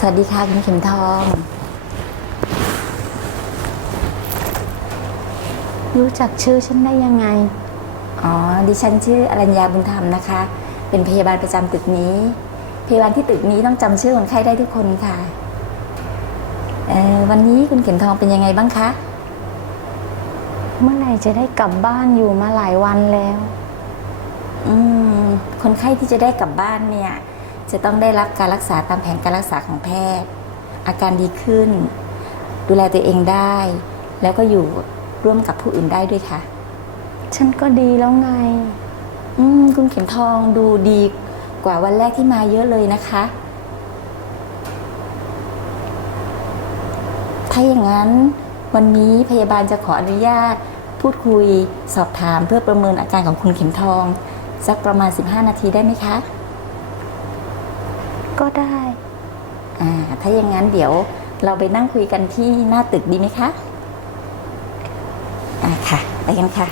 สวัสดีค่ะคุณเข็มทอง รู้จักชื่อฉันได้ยังไง อ๋อ ดิฉันชื่ออรัญญาบุญธรรมนะคะ เป็นพยาบาลประจำตึกนี้ พยาบาลที่ตึกนี้ต้องจำชื่อคนไข้ได้ทุกคนค่ะเอ่อวันนี้คุณเข็มทองเป็นยังไงบ้างคะ เมื่อไหร่จะได้กลับบ้านอยู่มาหลายวันแล้ว อืม คนไข้ที่จะได้กลับบ้านเนี่ย จะต้องได้รับการรักษาตามแผนการรักษาของแพทย์ อาการดีขึ้น ดูแลตัวเองได้ แล้วก็อยู่ร่วมกับผู้อื่นได้ด้วยค่ะ ฉันก็ดีแล้วไง อืมคุณเข็มทองดูดีกว่าวันแรกที่มาเยอะเลยนะคะ ถ้าอย่างนั้นวันนี้พยาบาลจะขออนุญาต พูดคุยสอบถามเพื่อประเมินอาการของคุณเข็มทอง สักประมาณ 15 นาทีได้ไหมคะ ก็ได้อ่าถ้าอย่างนั้นเดี๋ยวเราไปนั่งคุยกันที่หน้าตึกดีไหมคะอ่าค่ะไปกันค่ะ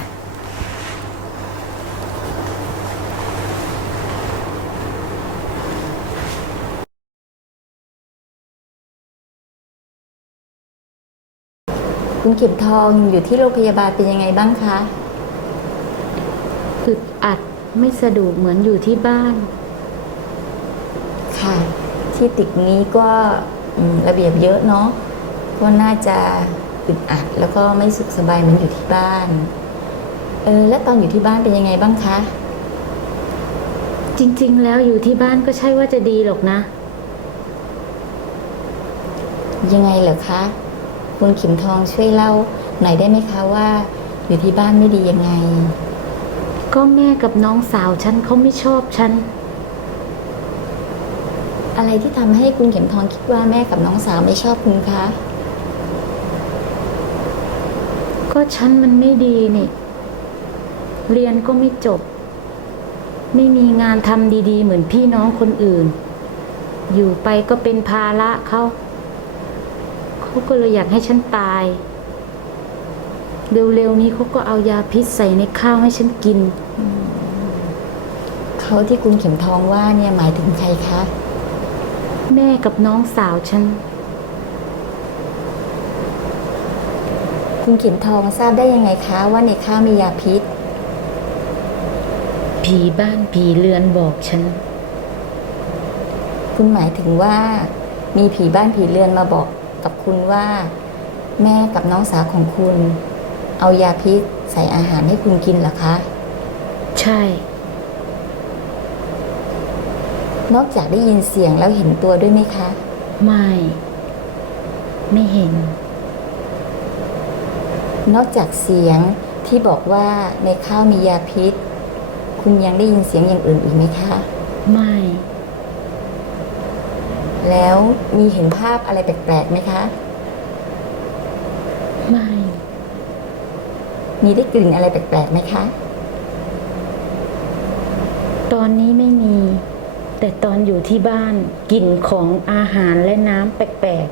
คุณเข็มทองอยู่ที่โรงพยาบาลเป็นยังไงบ้างคะ อึดอัดไม่สะดวกเหมือนอยู่ที่บ้านค่ะ ที่ตึกนี้ก็อืมระเบียบเยอะเนาะก็น่าจะอึดอัดแล้วก็ไม่สุขสบายเหมือนอยู่ที่บ้านเออแล้วตอนอยู่ที่บ้านเป็นยังไงบ้างคะ จริง ๆ แล้วอยู่ที่บ้านก็ใช่ว่าจะดีหรอกนะ ยังไงเหรอคะ คุณขิมทองช่วยเล่าหน่อยได้ไหมคะว่า อยู่ที่บ้านไม่ดียังไง ก็แม่กับน้องสาวฉันเขาไม่ชอบฉัน อะไรที่ทำให้คุณเข็มทองคิดว่าแม่กับน้องสาวไม่ชอบคุณคะ ก็ฉันมันไม่ดีนี่ เรียนก็ไม่จบ ไม่มีงานทำดีๆ เหมือนพี่น้องคนอื่น อยู่ไปก็เป็นภาระเขาเขาก็เลยอยากให้ฉันตาย เร็วๆนี้เขาก็เอายาพิษใส่ในข้าวให้ฉันกิน เขาที่คุณเข็มทองว่าเนี่ยหมายถึงใครคะ แม่กับน้องสาวฉัน คุณเข็มทองทราบได้ยังไงคะ ว่าในข้าวมียาพิษ ผีบ้านผีเรือนบอกฉัน คุณหมายถึงว่ามีผีบ้านผีเรือนมาบอกกับคุณว่า แม่กับน้องสาวของคุณ เอายาพิษใส่อาหารให้คุณกินเหรอคะ ใช่ นอกจากได้ยินเสียงแล้วเห็นตัวด้วยไหมคะ ไม่ ไม่เห็น นอกจากเสียงที่บอกว่าในข้าวมียาพิษ คุณยังได้ยินเสียงอย่างอื่นอีกไหมคะ ไม่ แล้วมีเห็นภาพอะไรแปลกๆไหมคะ ไม่ มีได้กลิ่นอะไรแปลกๆไหมคะ ตอนนี้ไม่มี แต่ตอนอยู่ที่บ้านกลิ่นของอาหารและน้ำแปลก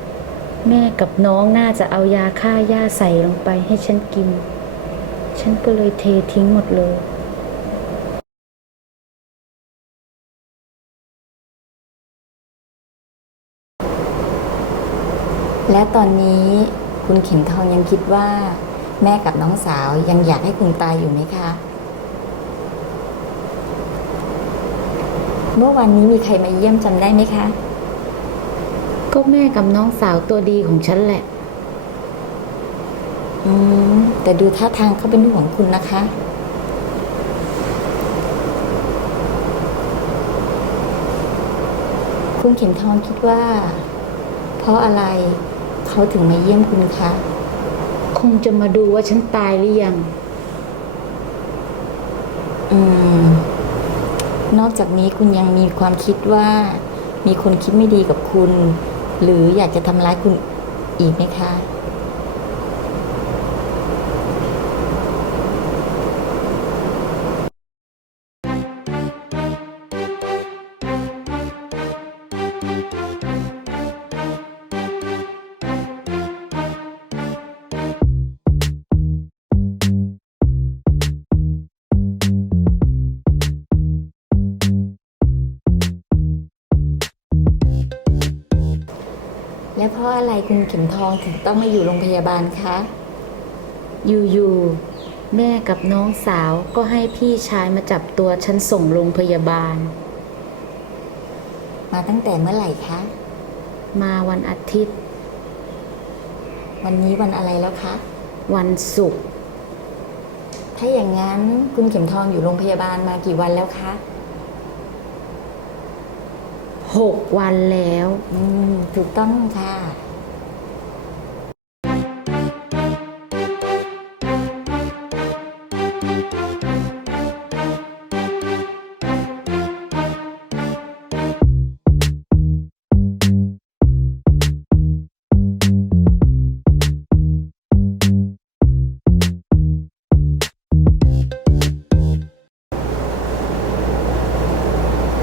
ๆ แม่กับน้องน่าจะเอายาฆ่าหญ้าใส่ลงไปให้ฉันกิน ฉันก็เลยเททิ้งหมดเลยและตอนนี้คุณเข็มทองยังคิดว่า แม่กับน้องสาวยังอยากให้คุณตายอยู่ไหมคะ เมื่อวันนี้มีใครมาเยี่ยมจำได้ไหมคะ ก็แม่กับน้องสาวตัวดีของฉันแหละ อืม แต่ดูท่าทางเขาเป็นห่วงคุณนะคะ คุณเข็มทองคิดว่า เพราะอะไรเขาถึงมาเยี่ยมคุณคะ คงจะมาดูว่าฉันตายหรือยัง อืม นอกจากนี้คุณยังมีความคิดว่ามีคนคิดไม่ดีกับคุณ หรืออยากจะทำร้ายคุณอีกไหมคะ อะไรคุณเข็มทองถึงต้องมาอยู่โรงพยาบาลคะอยู่ๆแม่กับน้องสาวก็ให้พี่ชายมาจับตัวฉันส่งโรงพยาบาล มาตั้งแต่เมื่อไหร่คะ มาวันอาทิตย์ วันนี้วันอะไรแล้วคะ วันศุกร์ถ้าอย่างนั้นคุณเข็มทองอยู่โรงพยาบาลมากี่วันแล้วคะ หกวันแล้ว อืมถูกต้องค่ะ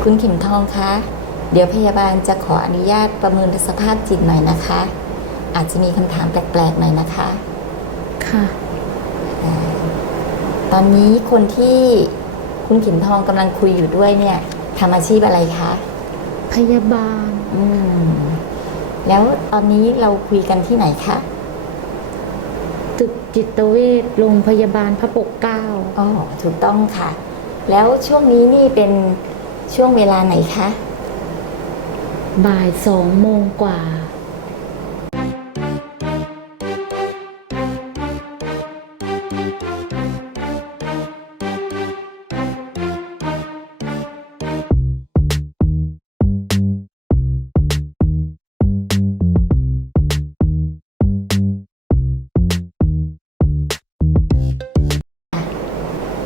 คุณข็มทองคะ เดี๋ยวพยาบาลจะขออนุญาตประเมินสภาพจิตหน่อยนะคะ อาจจะมีคำถามแปลกๆหน่อยนะคะ ค่ะ ตอนนี้คนที่คุณเข็มทองกำลังคุยอยู่ด้วยเนี่ยทำอาชีพอะไรคะพยาบาล อืม แล้วตอนนี้เราคุยกันที่ไหนคะตึกจิตเวชโรงพยาบาลพระปกเกล้าอ๋อถูกต้องค่ะ แล้วช่วงนี้นี่เป็นช่วงเวลาไหนคะ บ่ายสองโมงกว่า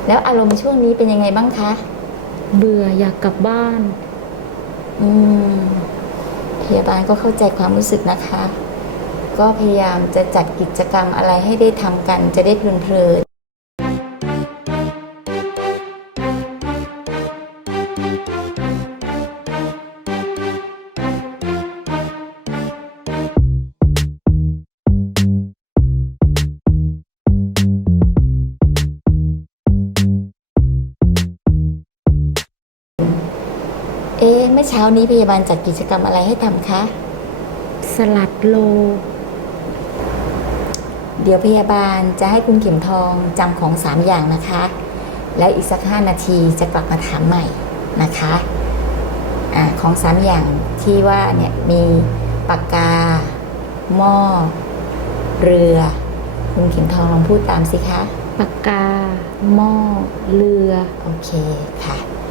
แล้วอารมณ์ช่วงนี้เป็นยังไงบ้างคะ เบื่ออยากกลับบ้าน อืมพยาบาลก็เข้าใจความรู้สึกนะคะ ก็พยายามจะจัดกิจกรรมอะไรให้ได้ทำกันจะได้เพลิน เอ๊ะเมื่อเช้านี้พยาบาลจัดกิจกรรมอะไรให้ทำคะ สลัดโล เดี๋ยวพยาบาลจะให้คุณเข็มทองจำของสามอย่างนะคะ แล้วอีกสักห้านาทีจะกลับมาถามใหม่นะคะอะของสามอย่างที่ว่าเนี่ยมีปากกา หม้อ เรือ คุณเข็มทองลองพูดตามสิคะ ปากกา หม้อ เรือ โอเคค่ะอะ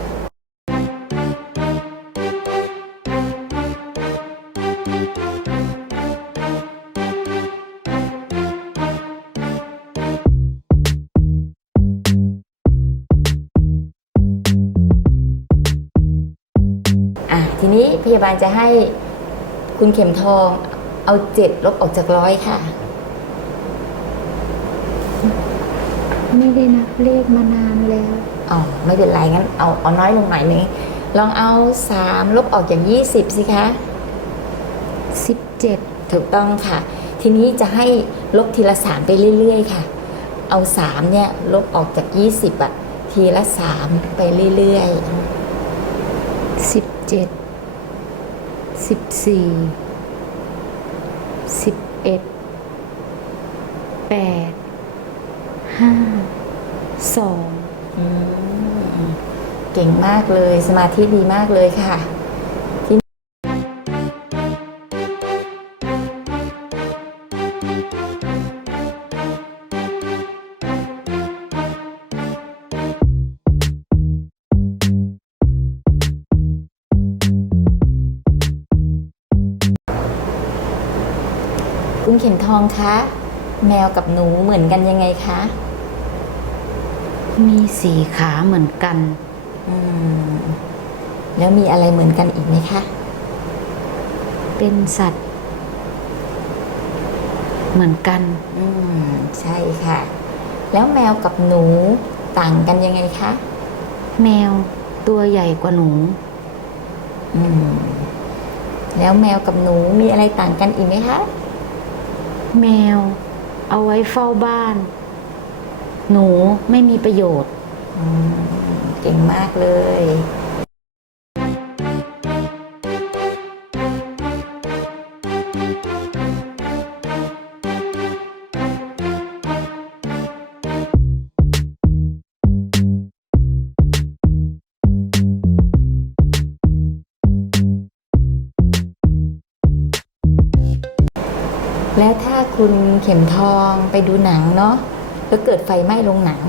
าบาลจะให้คุณเข็มทอง เอาเจ็ดลบออกจากร้อยค่ะ ไม่ได้นับเลขมานานแล้วอ๋อไม่เป็นไรงั้นเอาเอาน้อยลงหน่อยนึงลองเอาสามลบออกจากยี่สิบสิคะ17ถูกต้องค่ะ ทีนี้จะให้ลบทีละสามไปเรื่อยๆ ค่ะ เอาสามเนี่ยลบออกจากยี่สิบอะทีละสามไปเรื่อยสิบเจ็ด สิบสี่สิบเอ็ดแปดห้าสองเก่งมากเลยสมาธิดีมากเลยค่ะ คุณเข็มทองคะแมวกับหนูเหมือนกันยังไงคะ มีสี่ขาเหมือนกันอืมแล้วมีอะไรเหมือนกันอีกไหมคะ เป็นสัตว์ เหมือนกัน อืมใช่ค่ะ แล้วแมวกับหนูต่างกันยังไงคะ แมวตัวใหญ่กว่าหนู อืม แล้วแมวกับหนูมีอะไรต่างกันอีกไหมคะ แมว เอาไว้เฝ้าบ้าน หนูไม่มีประโยชน์เก่งมากเลย และถ้า คุณเข็มทองไปดูหนังเนาะแล้วเกิดไฟไหม้โรงหนัง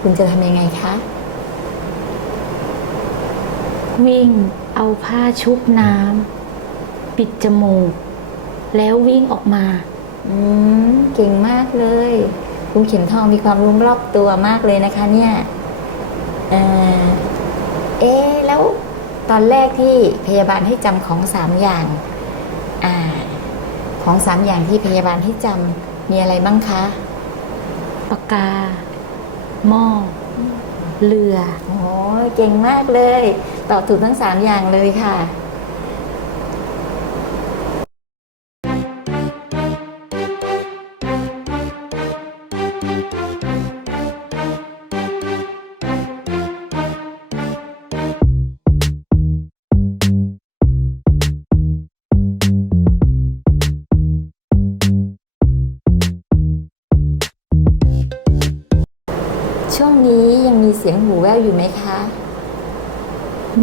คุณจะทำยังไงคะ วิ่งเอาผ้าชุบน้ำปิดจมูก แล้ววิ่งออกมา อืมเก่งมากเลย คุณเข็มทองมีความรู้รอบตัวมากเลยนะคะ เนี่ยเอ่อเอ๊ะแล้วตอนแรกที่พยาบาลให้จำของสามอย่างอ่า ของสามอย่างที่พยาบาลให้จำมีอะไรบ้างคะปากกา หม้อ เรือ โอ้ยเก่งมากเลย ตอบถูกทั้งสามอย่างเลยค่ะ สียงหูแว่วอยู่ไหมคะ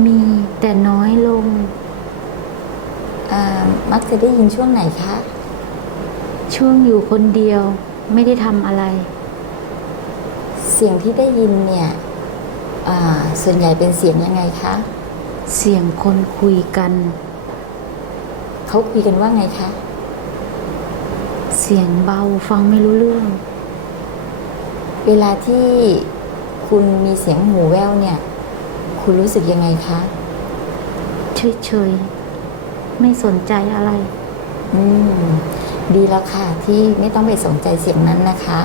มีแต่น้อยลง อ่า มักจะได้ยินช่วงไหนคะ ช่วงอยู่คนเดียวไม่ได้ทำอะไร เสียงที่ได้ยินเนี่ย อ่า ส่วนใหญ่เป็นเสียงยังไงคะ เสียงคนคุยกัน เขาคุยกันว่าไงคะ เสียงเบาฟังไม่รู้เรื่อง เวลาที่ คุณมีเสียงหูแว่วเนี่ย คุณรู้สึกยังไงคะ เฉยๆ ไม่สนใจอะไร อืม ดีแล้วค่ะที่ไม่ต้องไปสนใจเสียงนั้นนะคะ